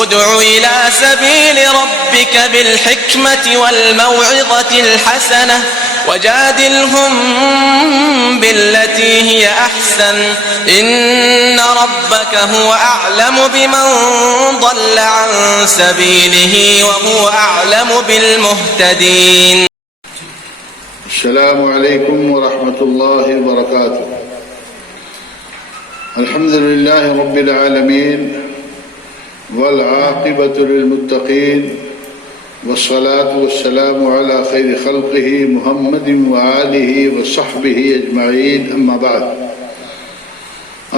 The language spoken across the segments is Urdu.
ادع إلى سبيل ربك بالحكمة والموعظة الحسنة وجادلهم بالتي هي أحسن إن ربك هو أعلم بمن ضل عن سبيله وهو أعلم بالمهتدين. السلام علیکم ورحمۃ اللہ وبرکاتہ. الحمد للہ رب العالمین والعاقبۃ للمتقین والصلاة والسلام على خیر خلقہ محمد وآلہ وصحبہ اجمعین. اما بعد،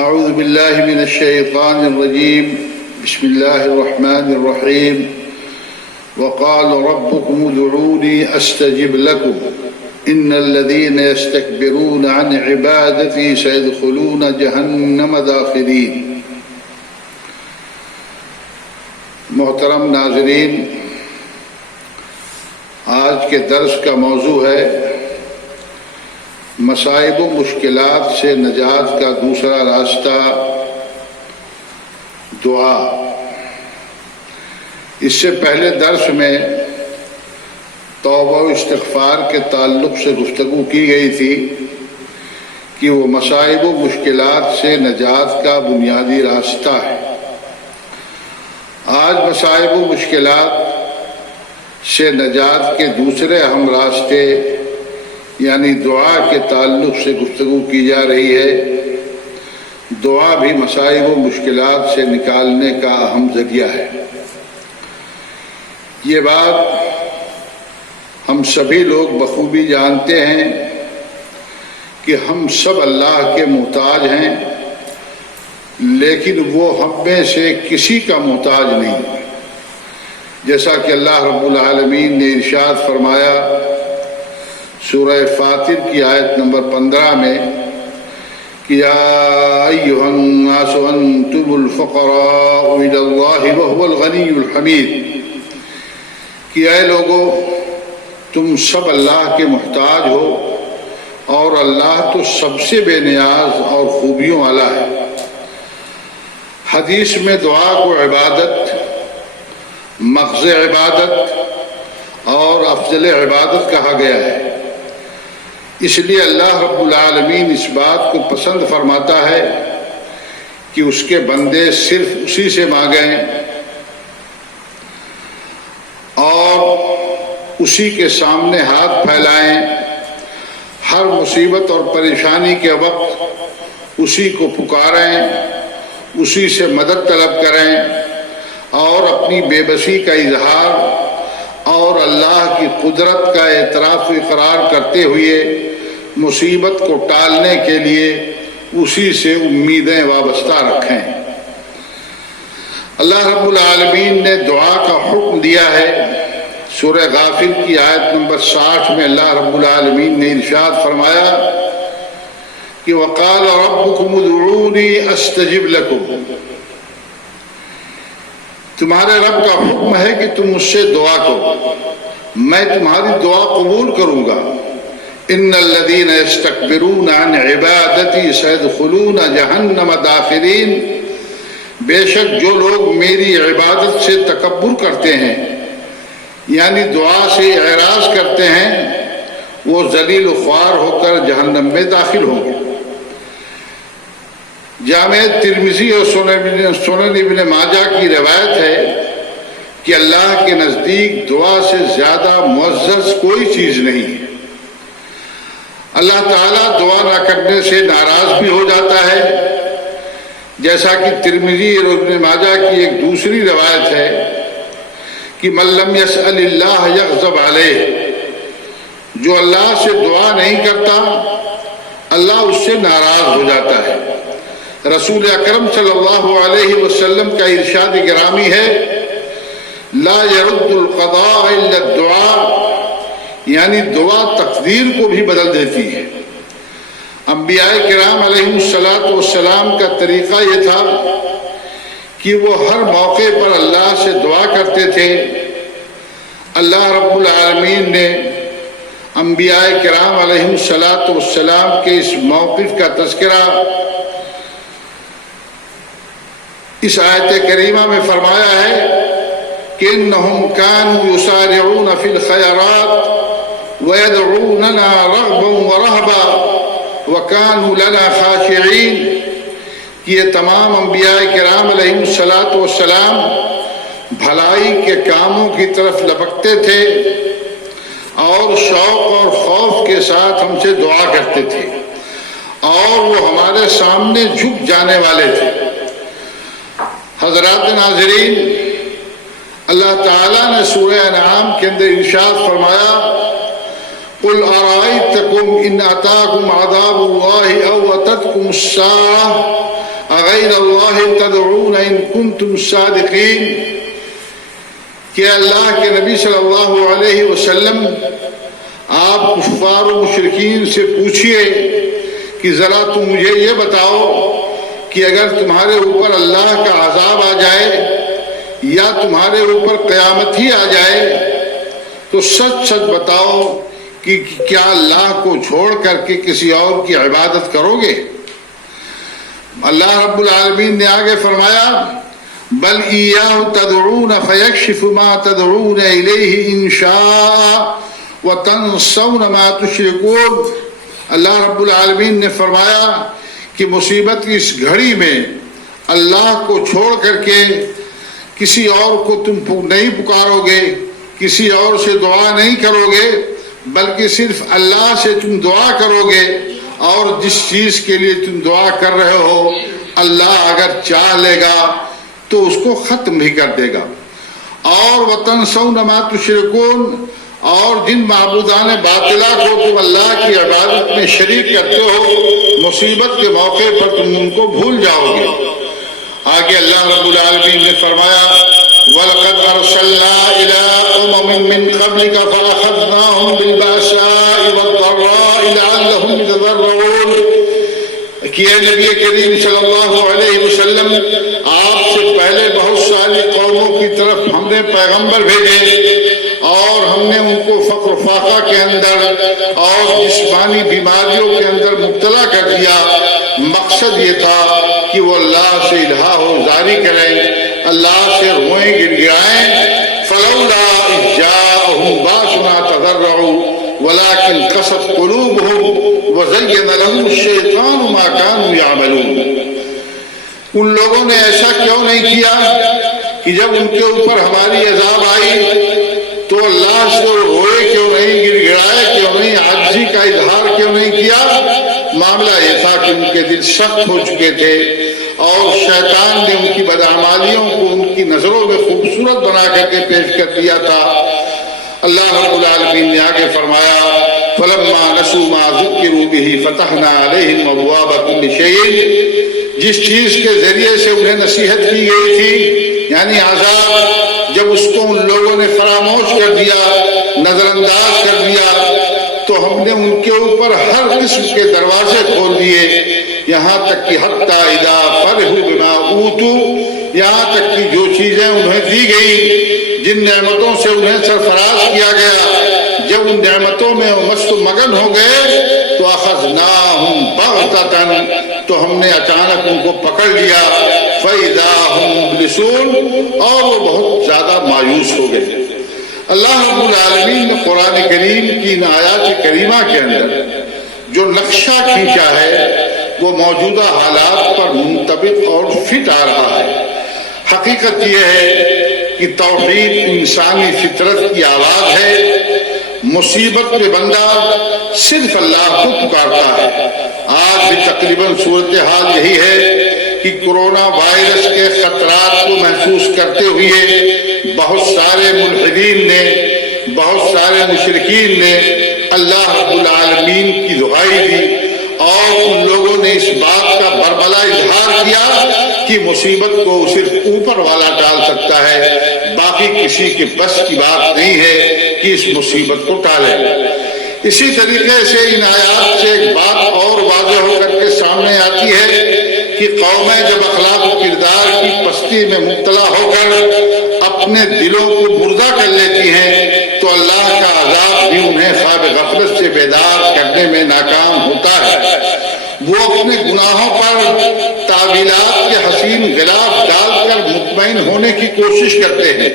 اعوذ باللہ من الشیطان الرجیم. بسم اللہ الرحمن الرحیم. وقال ربكم ادعوني استجب لكم ان الذين يستكبرون عن عبادتي سيدخلون جہنم داخرین. محترم ناظرین، آج کے درس کا موضوع ہے مصائب و مشکلات سے نجات کا دوسرا راستہ، دعا. اس سے پہلے درس میں توبہ و استغفار کے تعلق سے گفتگو کی گئی تھی کہ وہ مصائب و مشکلات سے نجات کا بنیادی راستہ ہے. آج مصائب و مشکلات سے نجات کے دوسرے اہم راستے یعنی دعا کے تعلق سے گفتگو کی جا رہی ہے. دعا بھی مصائب و مشکلات سے نکالنے کا اہم ذریعہ ہے. یہ بات ہم سبھی لوگ بخوبی جانتے ہیں کہ ہم سب اللہ کے محتاج ہیں، لیکن وہ ہم میں سے کسی کا محتاج نہیں. جیسا کہ اللہ رب العالمین نے ارشاد فرمایا سورہ فاطر کی آیت نمبر 15 میں کہ یا ایھا الناس انتم الفقراء الی اللہ وہو الغنی الحمید، کہ اے لوگو تم سب اللہ کے محتاج ہو اور اللہ تو سب سے بے نیاز اور خوبیوں والا ہے. حدیث میں دعا کو عبادت، مغز عبادت اور افضل عبادت کہا گیا ہے. اس لیے اللہ رب العالمین اس بات کو پسند فرماتا ہے کہ اس کے بندے صرف اسی سے مانگیں اور اسی کے سامنے ہاتھ پھیلائیں. ہر مصیبت اور پریشانی کے وقت اسی کو پکاریں، اسی سے مدد طلب کریں اور اپنی بے بسی کا اظہار اور اللہ کی قدرت کا اعتراف و اقرار کرتے ہوئے مصیبت کو ٹالنے کے لیے اسی سے امیدیں وابستہ رکھیں. اللہ رب العالمین نے دعا کا حکم دیا ہے. سورہ غافر کی آیت نمبر 60 میں اللہ رب العالمین نے ارشاد فرمایا کہ وقال ربکم ادعونی استجب لکم. تمہارے رب کا حکم ہے کہ تم مجھ سے دعا کرو، میں تمہاری دعا قبول کروں گا. ان الذین یستکبرون عن عبادتی سیدخلون جہنم داخرین. بے شک جو لوگ میری عبادت سے تکبر کرتے ہیں یعنی دعا سے اعراض کرتے ہیں، وہ ذلیل و خوار ہو کر جہنم میں داخل ہوں گے. جامع ترمذی اور سنن ابن ماجہ کی روایت ہے کہ اللہ کے نزدیک دعا سے زیادہ معزز کوئی چیز نہیں ہے. اللہ تعالیٰ دعا نہ کرنے سے ناراض بھی ہو جاتا ہے، جیسا کہ ترمذی اور ابن ماجہ کی ایک دوسری روایت ہے کہ من لم یسأل اللہ یغضب علیہ. جو اللہ سے دعا نہیں کرتا اللہ اس سے ناراض ہو جاتا ہے. رسول اکرم صلی اللہ علیہ وسلم کا ارشاد گرامی ہے لا يرد القضاء الا الدعاء، یعنی دعا تقدیر کو بھی بدل دیتی ہے. انبیاء کرام علیہم السلام کا طریقہ یہ تھا کہ وہ ہر موقع پر اللہ سے دعا کرتے تھے. اللہ رب العالمین نے انبیاء کرام علیہم السلام کے اس موقف کا تذکرہ اس آیت کریمہ میں فرمایا ہے کہ انہم کانوا یسارعون فی الخیرات ویدعوننا رغبا ورہبا وکانوا لنا خاشعین، کہ یہ تمام انبیاء کرام علیہم الصلاۃ والسلام بھلائی کے کاموں کی طرف لپکتے تھے اور شوق اور خوف کے ساتھ ہم سے دعا کرتے تھے، اور وہ ہمارے سامنے جھک جانے والے تھے۔ حضرات ناظرین، اللہ تعالیٰ نے سورہ انعام کے اندر ارشاد فرمایا قل ارائیتکم ان اتاکم عذاب اللہ او اتتکم الساعہ اغیر اللہ تدعون ان کنتم صادقین، کہ اللہ کے نبی صلی اللہ علیہ وسلم آپ کفار و مشرکین سے پوچھئے کہ ذرا تم مجھے یہ بتاؤ کہ اگر تمہارے اوپر اللہ کا عذاب آ جائے یا تمہارے اوپر قیامت ہی آ جائے تو سچ سچ بتاؤ کہ کیا اللہ کو چھوڑ کر کے کسی اور کی عبادت کرو گے؟ اللہ رب العالمین نے آگے فرمایا بل ایاہ تدعون فیکشف ما تدعون الیہ ان شاء وتنسون ما تشرکون۔ اللہ رب العالمین نے فرمایا کہ مصیبت کی اس گھڑی میں اللہ کو چھوڑ کر کے کسی اور کو تم نہیں پکارو گے، کسی اور سے دعا نہیں کرو گے، بلکہ صرف اللہ سے تم دعا کرو گے، اور جس چیز کے لیے تم دعا کر رہے ہو اللہ اگر چاہ لے گا تو اس کو ختم بھی کر دے گا۔ اور وتنسون ما تشرکون، اور جن معبودان باطلہ کو تم اللہ کی عبادت میں شریک کرتے ہو مصیبت کے موقع پر تم ان کو بھول جاؤ گے۔ آگے اللہ رب العالمین نے فرمایا وَلَقَدْ أَرْسَلْنَا إِلَىٰ أُمَمٍ مِّن قَبْلِكَ فَأَخَذْنَاهُمْ بِالْبَأْسَاءِ وَالضَّرَّاءِ لَعَلَّهُمْ يَتَضَرَّعُونَ، کہ اے نبی کریم صلی اللہ علیہ وسلم آپ سے پہلے بہت ساری قوموں کی طرف ہم نے پیغمبر بھیجے اور ہم نے ان کو فقر و فاقہ کے اندر اور جسمانی بیماریوں کے اندر مبتلا کر دیا۔ مقصد یہ تھا کہ وہ اللہ سے الہا و زاری کریں، اللہ سے روئیں گڑگڑائیں۔ فلولا اذ جاءہم باسنا تضرعوا ولكن قست قلوبهم وزين لهم الشيطان ما كانوا يعملون۔ ان لوگوں نے ایسا کیوں نہیں کیا کہ جب ان کے اوپر ہماری عذاب آئی تو اللہ سے روئے کیوں نہیں، گر گڑائے کیوں نہیں، عاجزی کا اظہار کیوں نہیں کیا؟ معاملہ یہ تھا کہ ان کے دل سخت ہو چکے تھے اور شیطان نے ان کی بدعمالیوں کو ان کی نظروں میں خوبصورت بنا کر کے پیش کر دیا تھا۔ اللہ رب العالمین نے آگے فرمایا فَلَمَّا نَسُوا مَا ذُكِّرُوا بِهِ فَتَحْنَا عَلَيْهِمْ أَبْوَابَ كُلِّ شَيْءٍ، جس چیز کے ذریعے سے انہیں نصیحت کی گئی تھی یعنی عذاب، جب اس کو ان لوگوں نے فراموش کر دیا، نظر انداز کر دیا، تو ہم نے ان کے اوپر ہر قسم کے دروازے کھول دیے، یہاں تک کہ حتیٰ اذا فرحوا بما اوتوا، یہاں تک کہ جو چیزیں انہیں دی گئی، جن نعمتوں سے انہیں سرفراز کیا گیا، جب ان نعمتوں میں وہ مست و مگن ہو گئے تو اخذناہم بغتۃ، تو ہم نے اچانک ان کو پکڑ لیا، فاذا ہم مبلسون، اور وہ بہت زیادہ مایوس ہو گئے۔ اللہ رب العالمین نے قرآن کریم کی ان آیات کریمہ کے اندر جو نقشہ کھینچا ہے وہ موجودہ حالات پر منطبق اور فٹ آ رہا ہے۔ حقیقت یہ ہے کہ توحید انسانی فطرت کی آواز ہے، مصیبت میں بندہ صرف اللہ کو پکارتا ہے۔ آج بھی تقریباً صورتحال یہی ہے کہ کرونا وائرس کے خطرات کو محسوس کرتے ہوئے بہت سارے ملحدین نے، بہت سارے مشرکین نے اللہ رب العالمین کی دعائی دی، اور ان لوگوں نے اس بات کا بربلا اظہار کیا کہ مصیبت کو صرف اوپر والا ٹال سکتا ہے، باقی کسی کے بس کی بات نہیں ہے کہ اس مصیبت کو ٹالے۔ اسی طریقے سے ان آیات سے ایک بات اور واضح ہو کر کے سامنے آتی ہے کہ قومیں جب اخلاق و کردار کی پستی میں مبتلا ہو کر اپنے دلوں کو مردہ کر لیتی ہیں تو اللہ کا عذاب بھی انہیں خواب غفلت سے بیدار کرنے میں ناکام ہوتا ہے۔ وہ اپنے گناہوں پر تعویلات کے حسین غلاف ڈال روکنے کی کوشش کرتے ہیں.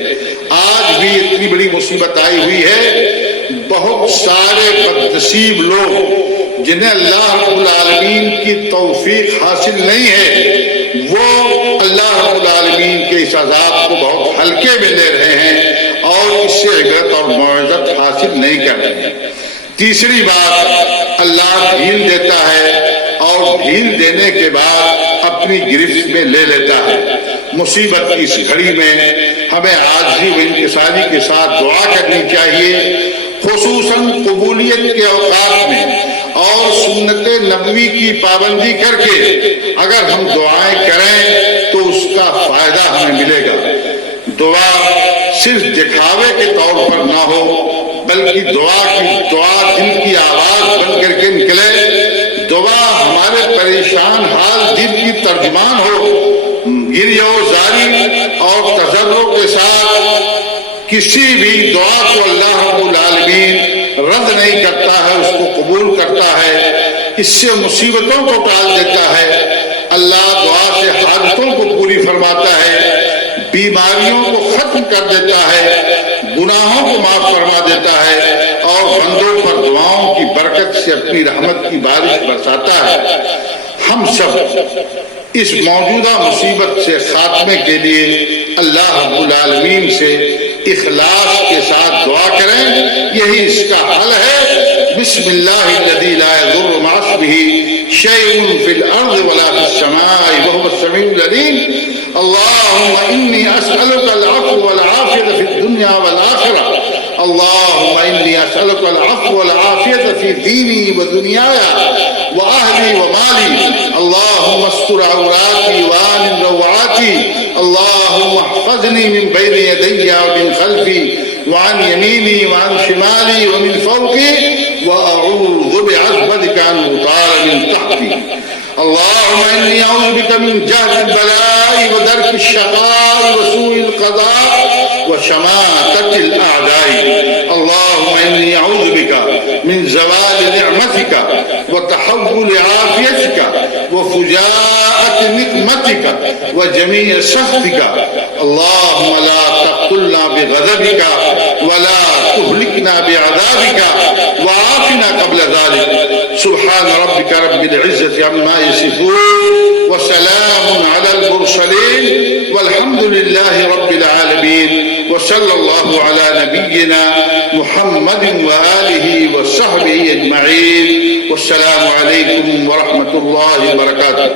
آج بھی اتنی بڑی مصیبت آئی ہوئی ہے، بہت سارے بدنصیب لوگ جنہیں اللہ رب العالمین کی توفیق حاصل نہیں ہے، وہ اللہ رب العالمین کے اس عذاب کو بہت ہلکے میں لے رہے ہیں اور اس سے عبرت اور موعظت حاصل نہیں کر رہے ہیں. تیسری بات، اللہ ڈھیل دیتا ہے اور ڈھیل دینے کے بعد اپنی گرفت میں لے لیتا ہے. مصیبت کی اس گھڑی میں ہمیں عاجزی و انکساری کے ساتھ دعا کرنی چاہیے، خصوصاً قبولیت کے اوقات میں، اور سنت نبوی کی پابندی کر کے اگر ہم دعائیں کریں تو اس کا فائدہ ہمیں ملے گا. دعا صرف دکھاوے کے طور پر نہ ہو، بلکہ دعا دل کی آواز بن کر کے نکلے. دعا ہمارے پریشان حال دل کی ترجمان ہو. گریہ و زاری اور تضرع کے ساتھ کسی بھی دعا کو اللہ رب العالمین رد نہیں کرتا ہے، اس کو قبول کرتا ہے. اس سے مصیبتوں کو ٹال دیتا ہے. اللہ دعا سے حاجتوں کو پوری فرماتا ہے، بیماریوں کو ختم کر دیتا ہے، گناہوں کو معاف فرما دیتا ہے اور بندوں پر دعاؤں کی برکت سے اپنی رحمت کی بارش برساتا ہے. ہم سب اس موجودہ مصیبت سے خاتمے کے لیے اللہ رب العالمین سے اخلاص کے ساتھ دعا کریں، یہی اس کا حل ہے. بسم اللہ الذی لا یضر مع اسمہ شیء فی الارض ولا فی السماء وهو السمیع العلیم. اللهم انی اسألک العفو والعافیة فی الدنیا والآخرة. اللهم انی اسألک العفو والعافیة فی دینی ودنیایا وأهلي ومالي. اللهم استر عوراتي وآمن روعاتي. اللهم احفظني من بين يدي ومن خلفي وعن يميني وعن شمالي ومن فوقي وأعوذ بعظمتك أن أغتال من تحتي. اللهم إني أعوذ بك من جهد البلاء ودرك الشقاء وسوء القضاء وشماتة الأعداء. اللهم إني أعوذ بك من زوال نعمتك وتحول عافيتك وفجاءة نقمتك وجميع سخطك. اللهم لا تقتلنا بغضبك ولا تهلكنا بعذابك وعافنا قبل ذلك. سبحان ربك رب العزة عما يصفون وسلام على المرسلين والحمد لله رب العالمين. وصلى الله على نبينا محمد وآله وصحبه أجمعين. والسلام عليكم ورحمة الله وبركاته.